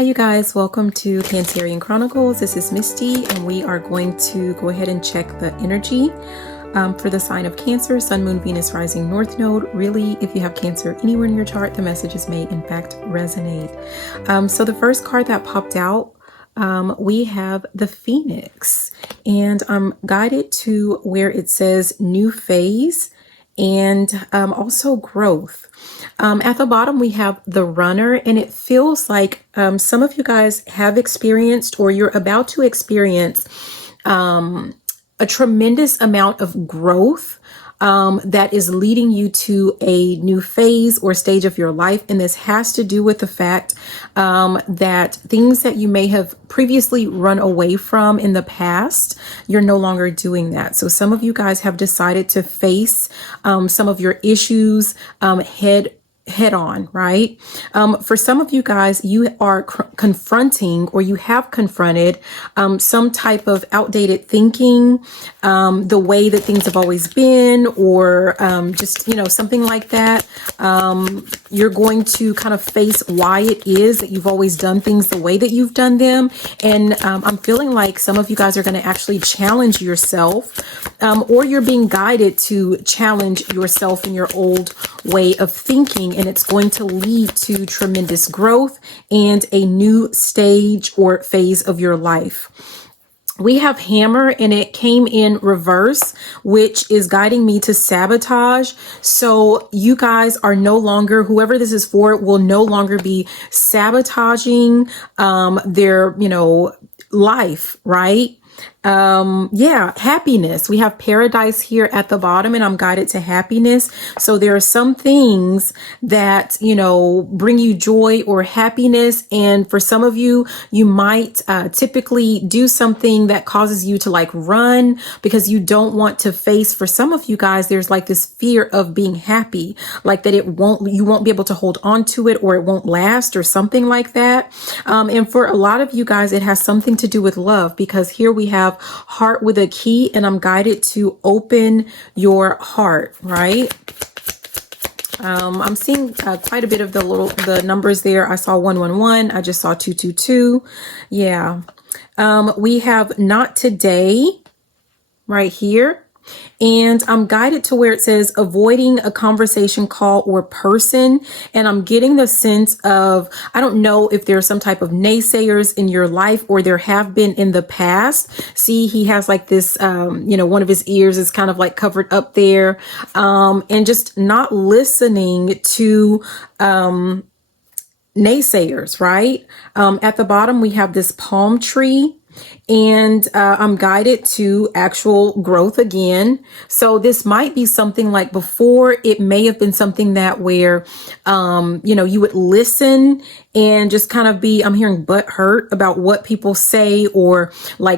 Hi you guys, welcome to Cancerian Chronicles. This is Misty and we are going to go ahead and check the energy for the sign of Cancer, Sun, Moon, Venus, Rising, North Node. Really, if you have Cancer anywhere in your chart, the messages may in fact resonate. So the first card that popped out, we have the Phoenix, and I'm guided to where it says new phase and also growth. At the bottom, we have the Runner, and it feels like some of you guys have experienced or you're about to experience a tremendous amount of growth that is leading you to a new phase or stage of your life. And this has to do with the fact that things that you may have previously run away from in the past, you're no longer doing that. So some of you guys have decided to face some of your issues head on, right? For some of you guys, you are confronting or you have confronted some type of outdated thinking, the way that things have always been, or just, something like that. You're going to kind of face why it is that you've always done things the way that you've done them. And I'm feeling like some of you guys are going to actually challenge yourself, or you're being guided to challenge yourself in your old way of thinking, and it's going to lead to tremendous growth and a new stage or phase of your life. We have Hammer, and it came in reverse, which is guiding me to sabotage. So you guys are no longer, whoever this is for, will no longer be sabotaging their, life, right? Happiness. We have Paradise here at the bottom, and I'm guided to happiness. So there are some things that, bring you joy or happiness. And for some of you, you might typically do something that causes you to run because you don't want to face. For some of you guys, there's this fear of being happy, that you won't be able to hold on to it, or it won't last, or something like that. And for a lot of you guys, it has something to do with love, because here we have heart with a key, and I'm guided to open your heart, right? I'm seeing quite a bit of the numbers there. I saw 111. I just saw 222. Yeah. We have Not Today right here. And I'm guided to where it says avoiding a conversation, call, or person. And I'm getting the sense of, I don't know if there's some type of naysayers in your life, or there have been in the past. See, he has this, one of his ears is kind of covered up there. And just not listening to, naysayers, right? At the bottom, we have this palm tree. And I'm guided to actual growth again. So this might be something like before. It may have been something that where, you would listen and just kind of be, I'm hearing butt hurt about what people say, or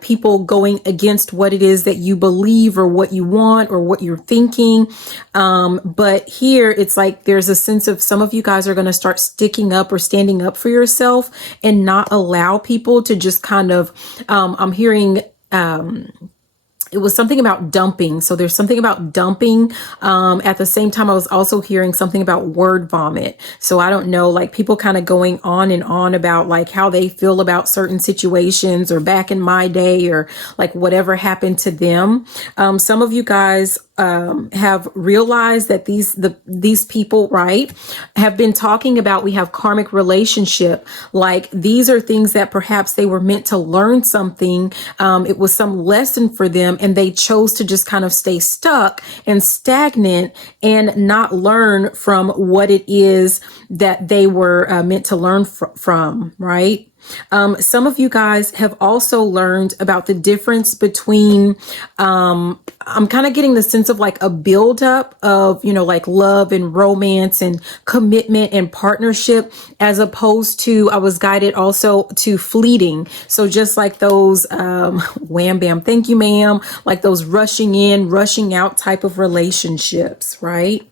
people going against what it is that you believe or what you want or what you're thinking. But here it's there's a sense of some of you guys are going to start sticking up or standing up for yourself and not allow people to just kind of, I'm hearing, it was something about dumping. So there's something about dumping. At the same time, I was also hearing something about word vomit. So I don't know, people kind of going on and on about how they feel about certain situations, or back in my day, or whatever happened to them. Some of you guys have realized that these people, right, have been talking about, we have karmic relationship. These are things that perhaps they were meant to learn something. It was some lesson for them, and they chose to just kind of stay stuck and stagnant and not learn from what it is that they were meant to learn from, right? Some of you guys have also learned about the difference between, I'm kind of getting the sense of a buildup of, love and romance and commitment and partnership, as opposed to, I was guided also to fleeting. So just those, wham bam, thank you, ma'am, those rushing in, rushing out type of relationships, right?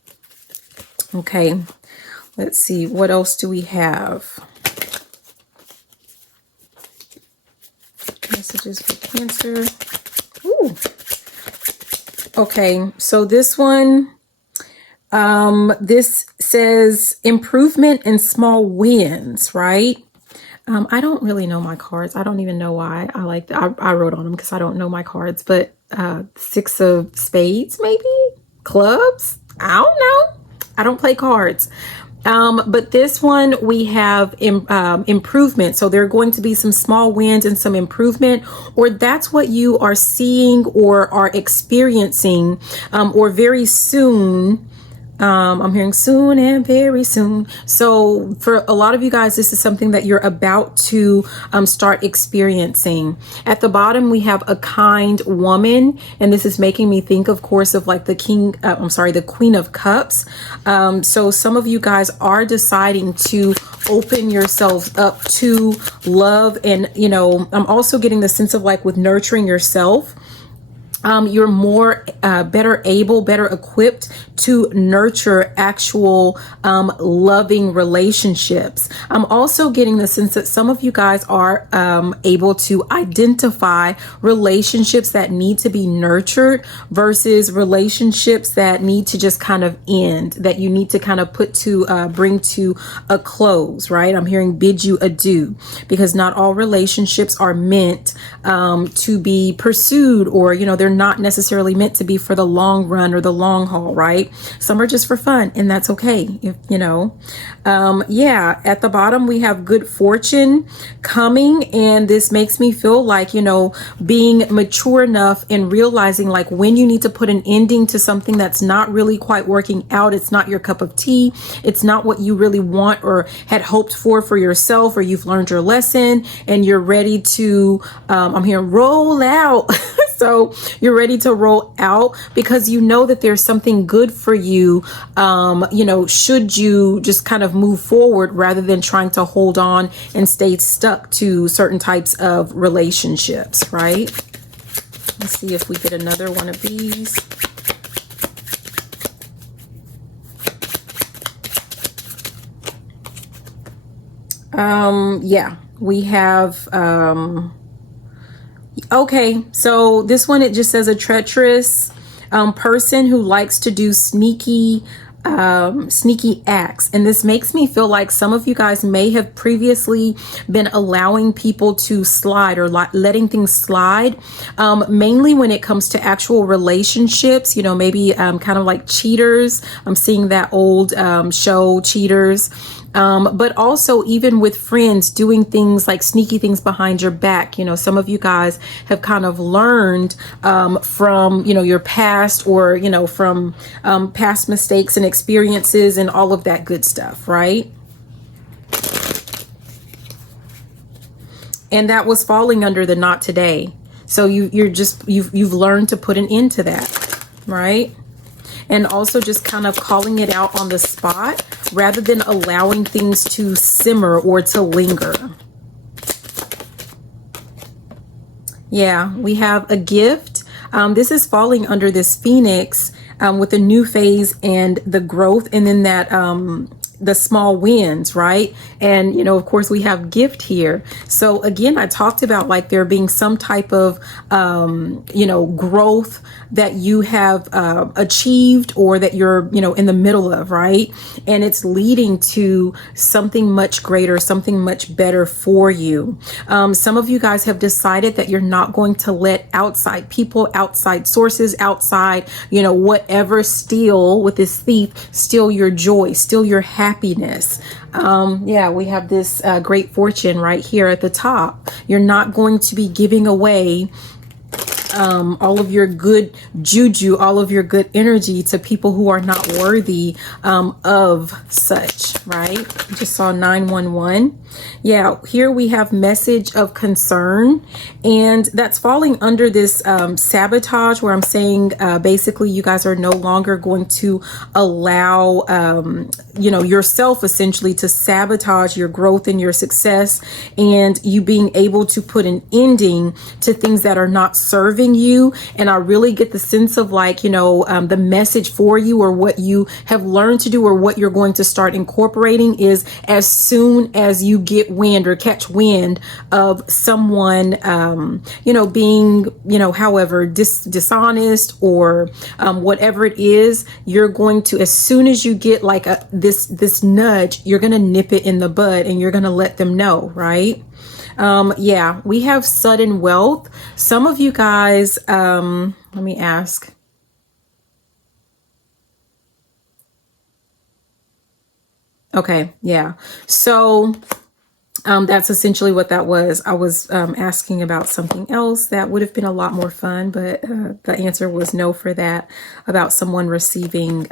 Okay, let's see. What else do we have? Messages for Cancer. Ooh. Okay, so this one, this says improvement and small wins, right? I don't really know my cards. I don't even know why I wrote on them because I don't know my cards, but six of spades, maybe clubs. I don't know. I don't play cards. But this one we have improvement. So there are going to be some small wins and some improvement, or that's what you are seeing or are experiencing, or very soon. I'm hearing soon and very soon. So for a lot of you guys, this is something that you're about to start experiencing. At the bottom, we have a kind woman. And this is making me think, of course, of like the the Queen of Cups. So some of you guys are deciding to open yourselves up to love. And, you know, I'm also getting the sense of like with nurturing yourself. You're more better equipped to nurture actual loving relationships. I'm also getting the sense that some of you guys are able to identify relationships that need to be nurtured versus relationships that need to just kind of end, that you need to kind of bring to a close, right? I'm hearing bid you adieu, because not all relationships are meant to be pursued, or, you know, they're not necessarily meant to be for the long run or the long haul, right? Some are just for fun, and that's okay, if you know. Yeah, at the bottom we have good fortune coming, and this makes me feel like, you know, being mature enough and realizing like when you need to put an ending to something that's not really quite working out. It's not your cup of tea. It's not what you really want or had hoped for yourself, or you've learned your lesson and you're ready to I'm hearing roll out. So you're ready to roll out because you know that there's something good for you, you know, should you just kind of move forward rather than trying to hold on and stay stuck to certain types of relationships, right? Let's see if we get another one of these. Yeah, we have, okay, so this one, it just says a treacherous person who likes to do sneaky acts. And this makes me feel like some of you guys may have previously been allowing people to slide or letting things slide, mainly when it comes to actual relationships, you know, maybe kind of like Cheaters. I'm seeing that old show Cheaters. But also even with friends doing things like sneaky things behind your back. You know, some of you guys have kind of learned from, you know, your past, or, you know, from past mistakes and experiences and all of that good stuff, right? And that was falling under the not today. So you've learned to put an end to that, right? And also just kind of calling it out on the spot rather than allowing things to simmer or to linger. Yeah, we have a gift. This is falling under this Phoenix with the new phase and the growth, and then that the small wins, right? And, you know, of course we have gift here. So again, I talked about like there being some type of, you know, growth that you have achieved, or that you're, you know, in the middle of, right? And it's leading to something much greater, something much better for you. Some of you guys have decided that you're not going to let outside people, outside sources, outside, you know, whatever steal, with this thief, steal your joy, steal your happiness. Yeah, we have this great fortune right here at the top. You're not going to be giving away all of your good juju, all of your good energy to people who are not worthy of such, right? Just saw 911. Yeah, here we have message of concern, and that's falling under this sabotage, where I'm saying basically you guys are no longer going to allow you know, yourself essentially to sabotage your growth and your success, and you being able to put an ending to things that are not serving you. And I really get the sense of like, you know, the message for you, or what you have learned to do, or what you're going to start incorporating, is as soon as you get wind or catch wind of someone, being, however, dishonest or whatever it is, you're going to, as soon as you get like this nudge, you're going to nip it in the bud and you're going to let them know, right? Yeah, we have sudden wealth. Some of you guys, let me ask. Okay, yeah. So that's essentially what that was. I was asking about something else that would have been a lot more fun, but the answer was no for that, about someone receiving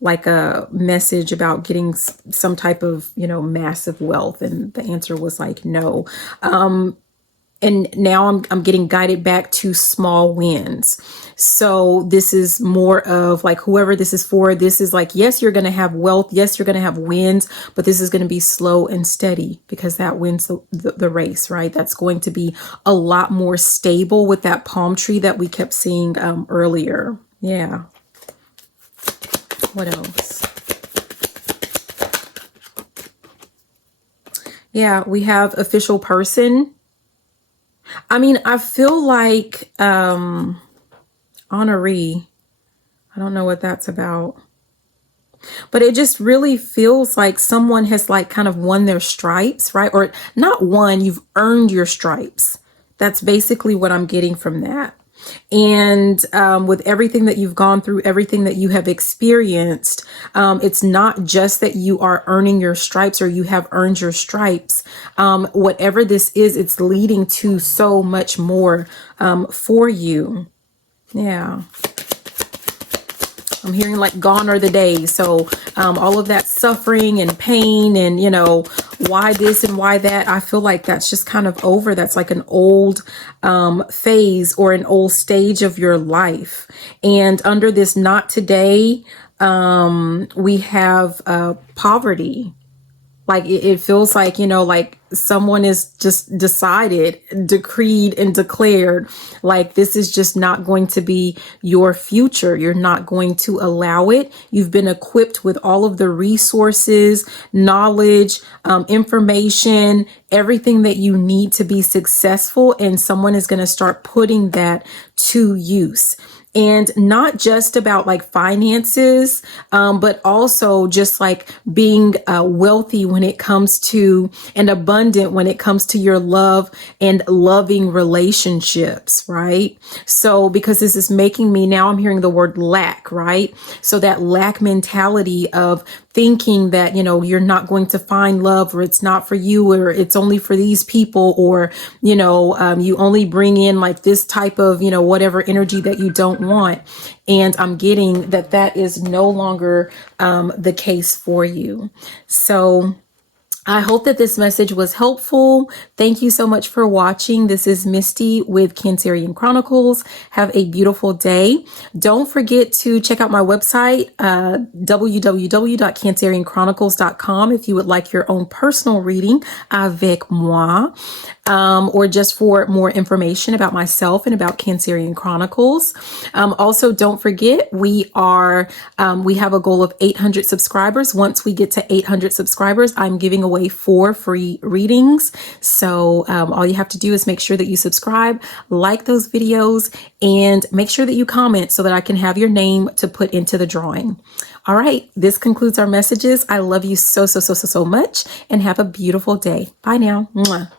like a message about getting some type of, massive wealth. And the answer was like, no. And now I'm getting guided back to small wins. So this is more of like, whoever this is for, this is like, yes, you're going to have wealth. Yes, you're going to have wins, but this is going to be slow and steady, because that wins the race, right? That's going to be a lot more stable with that palm tree that we kept seeing earlier. Yeah. What else? Yeah, we have official person. I mean, I feel like honoree. I don't know what that's about. But it just really feels like someone has like kind of won their stripes, right? Or not won, you've earned your stripes. That's basically what I'm getting from that. And with everything that you've gone through, everything that you have experienced, it's not just that you are earning your stripes or you have earned your stripes. Whatever this is, it's leading to so much more for you. Yeah. I'm hearing like gone are the days. So all of that suffering and pain and, why this and why that, I feel like that's just kind of over. That's like an old phase or an old stage of your life. And under this not today, we have poverty. Like it feels like, like someone is just decided, decreed and declared like this is just not going to be your future. You're not going to allow it. You've been equipped with all of the resources, knowledge, information, everything that you need to be successful. And someone is going to start putting that to use. And not just about like finances, but also just like being wealthy when it comes to, and abundant when it comes to your love and loving relationships, right? So because this is making me, now I'm hearing the word lack, right? So that lack mentality of thinking that, you're not going to find love, or it's not for you, or it's only for these people, or, you only bring in like this type of, whatever energy that you don't want. And I'm getting that is no longer the case for you. So I hope that this message was helpful. Thank you so much for watching. This is Misty with Cancerian Chronicles. Have a beautiful day. Don't forget to check out my website, www.cancerianchronicles.com, if you would like your own personal reading avec moi, or just for more information about myself and about Cancerian Chronicles. Also, don't forget, we have a goal of 800 subscribers. Once we get to 800 subscribers, I'm giving away 4 free readings. So all you have to do is make sure that you subscribe, like those videos, and make sure that you comment so that I can have your name to put into the drawing. All right, this concludes our messages. I love you so, so, so, so, so much, and have a beautiful day. Bye now. Mwah.